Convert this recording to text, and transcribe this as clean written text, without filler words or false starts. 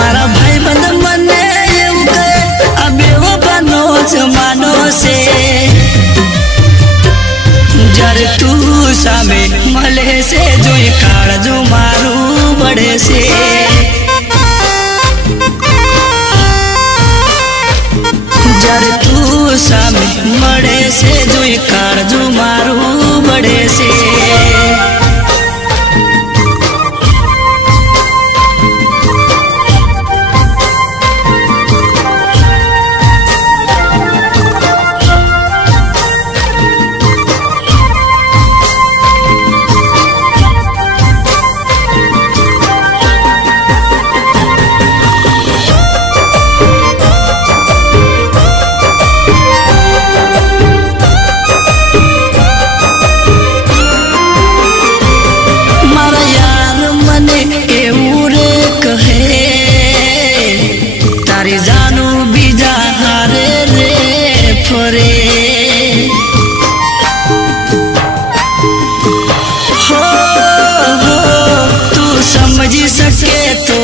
मारा भाई बंद मने एवं कहे अबे वो बनो जमानो से जर तू सामे मले से जो ये काल जो मारू बड़े से जर तू सामे मड़े से जो ये काल जो मारू बड़े से तारी जानू बीजा हारे रे फरे हो तू समझी सके तो